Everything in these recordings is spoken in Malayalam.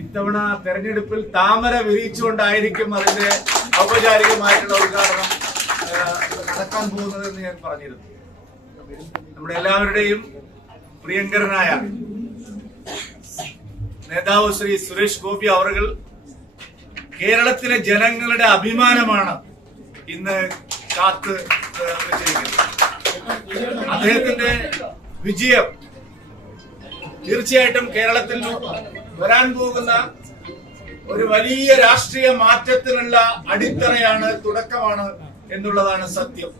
ഇത്തവണ തെരഞ്ഞെടുപ്പിൽ താമര വിരിയിച്ചുകൊണ്ടായിരിക്കും അതിന്റെ ഔപചാരികമായിട്ടുള്ള ഉദ്ഘാടനം നടക്കാൻ പോകുന്നത് എന്ന് ഞാൻ പറഞ്ഞിരുന്നു. നമ്മുടെ എല്ലാവരുടെയും പ്രിയങ്കരനായ നേതാവ് ശ്രീ സുരേഷ് ഗോപി അവർ കേരളത്തിലെ ജനങ്ങളുടെ അഭിമാനമാണ് ഇന്ന് കാത്ത് വെച്ചിരിക്കുന്നത്. അദ്ദേഹത്തിന്റെ വിജയം തീർച്ചയായിട്ടും കേരളത്തിൽ വരാൻ പോകുന്ന ഒരു വലിയ രാഷ്ട്രീയ മാറ്റത്തിനുള്ള അടിത്തറയാണ് തുടക്കമാണ് എന്നുള്ളതാണ് സത്യം.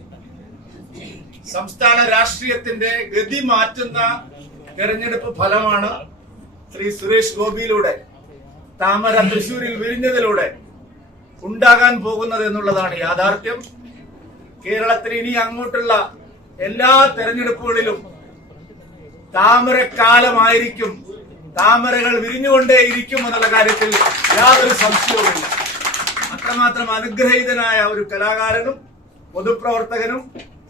സംസ്ഥാന രാഷ്ട്രീയത്തിന്റെ ഗതി മാറ്റുന്ന തെരഞ്ഞെടുപ്പ് ഫലമാണ് ശ്രീ സുരേഷ് ഗോപിയിലൂടെ താമര തൃശൂരിൽ വിരിഞ്ഞതിലൂടെ ഉണ്ടാകാൻ പോകുന്നത് എന്നുള്ളതാണ് യാഥാർത്ഥ്യം. കേരളത്തിൽ ഇനി അങ്ങോട്ടുള്ള എല്ലാ തെരഞ്ഞെടുപ്പുകളിലും താമരക്കാലമായിരിക്കും താമരകൾ വിരിഞ്ഞുകൊണ്ടേയിരിക്കും എന്നുള്ള കാര്യത്തിൽ യാതൊരു സംശയവുമില്ല. അത്രമാത്രം അനുഗ്രഹീതനായ ഒരു കലാകാരനും പൊതുപ്രവർത്തകനും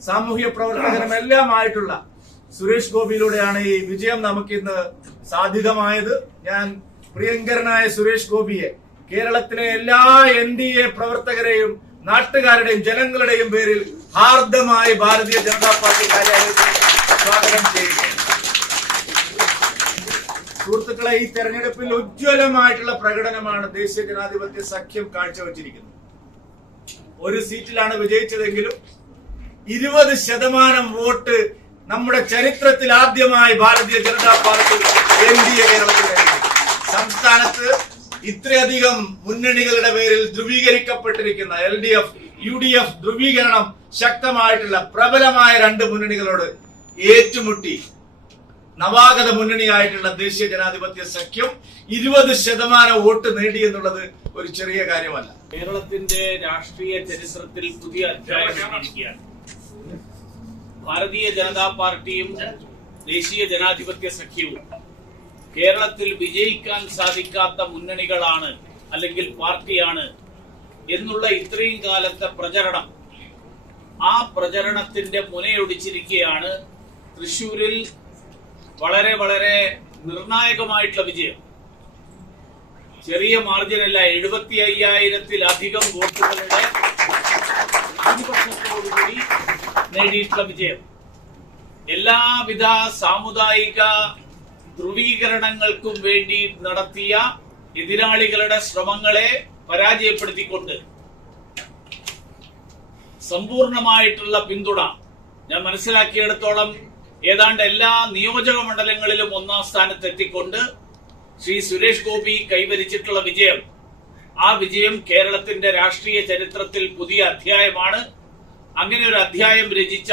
സാമൂഹ്യ പ്രവർത്തകനും എല്ലാം ആയിട്ടുള്ള സുരേഷ് ഗോപിയിലൂടെയാണ് ഈ വിജയം നമുക്കിന്ന് സാധ്യതമായത് ഞാൻ പ്രിയങ്കരനായ സുരേഷ് ഗോപിയെ കേരളത്തിലെ എല്ലാ എൻ ഡി എ പ്രവർത്തകരെയും നാട്ടുകാരുടെയും ജനങ്ങളുടെയും പേരിൽ ഹാർദമായി ഭാരതീയ ജനതാ പാർട്ടി കാര്യാലയത്തിൽ സ്വാഗതം ചെയ്യുകയാണ് സുഹൃത്തുക്കളെ ഈ തെരഞ്ഞെടുപ്പിൽ ഉജ്ജ്വലമായിട്ടുള്ള പ്രകടനമാണ് ദേശീയ ജനാധിപത്യ സഖ്യം കാഴ്ചവെച്ചിരിക്കുന്നത് ഒരു സീറ്റിലാണ് വിജയിച്ചതെങ്കിലും ഇരുപത് ശതമാനം വോട്ട് നമ്മുടെ ചരിത്രത്തിൽ ആദ്യമായി Bharatiya Janata party N D A കേരളത്തിൽ. സംസ്ഥാനത്ത് ഇത്രയധികം മുന്നണികളുടെ പേരിൽ ധ്രുവീകരിക്കപ്പെട്ടിരിക്കുന്ന L D F U D F ധ്രുവീകരണം ശക്തമായിട്ടുള്ള പ്രബലമായ രണ്ട് മുന്നണികളോട് ഏറ്റുമുട്ടി നവാഗത മുന്നണിയായിട്ടുള്ള ദേശീയ ജനാധിപത്യ സഖ്യം ഇരുപത് ശതമാനം വോട്ട് നേടി എന്നുള്ളത് ഒരു ചെറിയ കാര്യമല്ല. കേരളത്തിന്റെ രാഷ്ട്രീയ ചരിത്രത്തിൽ പുതിയ അധ്യായം ഭാരതീയ ജനതാ പാർട്ടിയും ദേശീയ ജനാധിപത്യ സഖ്യവും കേരളത്തിൽ വിജയിക്കാൻ സാധിക്കാത്ത മുന്നണികളാണ് അല്ലെങ്കിൽ പാർട്ടിയാണ് എന്നുള്ള ഇത്രയും കാലത്തെ പ്രചരണം ആ പ്രചരണത്തിന്റെ മുനയൊടിച്ചിരിക്കുകയാണ് തൃശൂരിൽ വളരെ വളരെ നിർണായകമായിട്ടുള്ള വിജയം. ചെറിയ മാർജിനല്ല എഴുപത്തി അയ്യായിരത്തിലധികം വോട്ടുകളുടെ ഭൂരിപക്ഷത്തോടുകൂടി നേടിയിട്ടുള്ള വിജയം. എല്ലാവിധ സാമുദായിക ധ്രുവീകരണങ്ങൾക്കും വേണ്ടി നടത്തിയ എതിരാളികളുടെ ശ്രമങ്ങളെ പരാജയപ്പെടുത്തിക്കൊണ്ട് സമ്പൂർണമായിട്ടുള്ള പിന്തുണ ഞാൻ മനസ്സിലാക്കിയിടത്തോളം ഏതാണ്ട് എല്ലാ നിയോജക മണ്ഡലങ്ങളിലും ഒന്നാം സ്ഥാനത്ത് എത്തിക്കൊണ്ട് ശ്രീ സുരേഷ് ഗോപി കൈവരിച്ചിട്ടുള്ള വിജയം. ആ വിജയം കേരളത്തിന്റെ രാഷ്ട്രീയ ചരിത്രത്തിൽ പുതിയ അധ്യായമാണ്. അങ്ങനെ ഒരു അധ്യായം രചിച്ച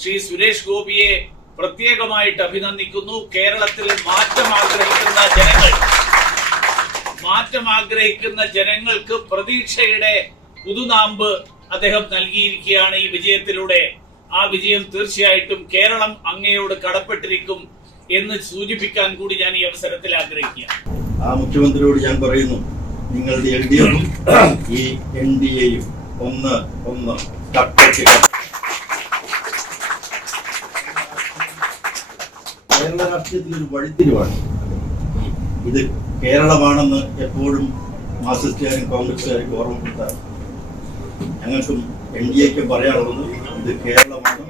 ശ്രീ സുരേഷ് ഗോപിയെ പ്രത്യേകമായിട്ട് അഭിനന്ദിക്കുന്നു. കേരളത്തിൽ മാറ്റം ആഗ്രഹിക്കുന്ന ജനങ്ങൾ മാറ്റം ആഗ്രഹിക്കുന്ന ജനങ്ങൾക്ക് പ്രതീക്ഷയുടെ പുതുനാമ്പ് അദ്ദേഹം നൽകിയിരിക്കുകയാണ് ഈ വിജയത്തിലൂടെ. ആ വിജയം തീർച്ചയായിട്ടും കേരളം അങ്ങയോട് കടപ്പെട്ടിരിക്കും എന്ന് സൂചിപ്പിക്കാൻ കൂടി ഞാൻ ഈ അവസരത്തിൽ ആഗ്രഹിക്കുക ആ മുഖ്യമന്ത്രിയോട് ഞാൻ പറയുന്നു നിങ്ങളുടെ എൽ ഡി എഫും ഈ എൻ ഡി എയും ഒന്ന് ഒന്ന്. കേരള രാഷ്ട്രീയത്തിൽ ഒരു വഴിത്തിരിവാണ്. ഇത് കേരളമാണെന്ന് എപ്പോഴും മാർക്സിസ്റ്റുകാരും കോൺഗ്രസ്സുകാരും ഓർമ്മപ്പെടുത്താറ് ഞങ്ങൾക്കും എൻ ഡി എക്കും പറയാനുള്ളത് ഇത് കേരളമാണ്.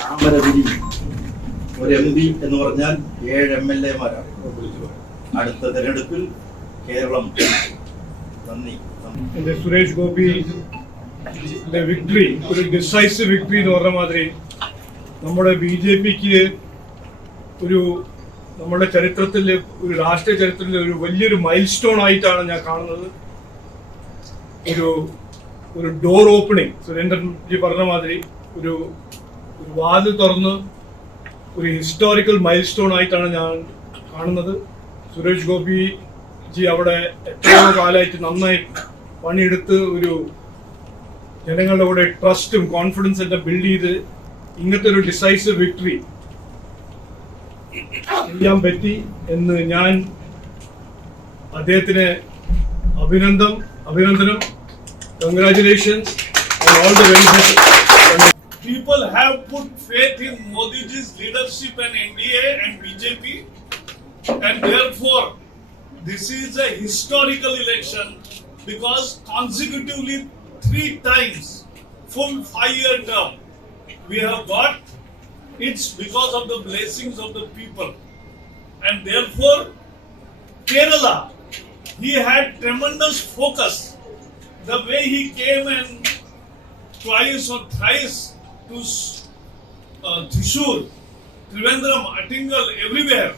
താമര വിരിഞ്ഞു ഒരു എം പി എന്ന് പറഞ്ഞാൽ ഏഴ് എം എൽ എമാരാണ് അടുത്ത തെരഞ്ഞെടുപ്പിൽ കേരളം. നന്ദി. എന്റെ സുരേഷ് ഗോപി വിക്ടറി ഒരു ഡിസൈസീവ് വിക്ടറി എന്ന് പറഞ്ഞ മാതിരി നമ്മുടെ ബി ജെ പിക്ക് ഒരു നമ്മുടെ ചരിത്രത്തിലെ ഒരു രാഷ്ട്രീയ ചരിത്രത്തിലെ ഒരു വലിയൊരു മൈൽ സ്റ്റോൺ ആയിട്ടാണ് ഞാൻ കാണുന്നത്. ഒരു ഒരു ഡോർ ഓപ്പണിങ് സുരേന്ദ്രൻ ജി പറഞ്ഞ മാതിരി ഒരു ഒരു വാതിൽ തുറന്ന് ഒരു ഹിസ്റ്റോറിക്കൽ മൈൽ സ്റ്റോൺ ആയിട്ടാണ് ഞാൻ കാണുന്നത്. സുരേഷ് ഗോപി ജി അവിടെ എത്രയോ കാലമായിട്ട് നന്നായി പണിയെടുത്ത് ഒരു ജനങ്ങളുടെ കൂടെ ട്രസ്റ്റും കോൺഫിഡൻസും എല്ലാം ബിൽഡ് ചെയ്ത് ഇങ്ങനത്തെ ഒരു ഡിസൈസീവ് വിക്ടറി ചെയ്യാൻ പറ്റി എന്ന് ഞാൻ അദ്ദേഹത്തിന് അഭിനന്ദം അഭിനന്ദനം. Congratulations and all the very best. People have put faith in Modiji's leadership and NDA and BJP, and therefore, this is a historical election because consecutively three times, full five-year term, we have got. It's because of the blessings of the people, and therefore, Kerala, he had tremendous focus the way he came and twice or thrice to uh, Thrissur, Trivandrum, Attingal, everywhere.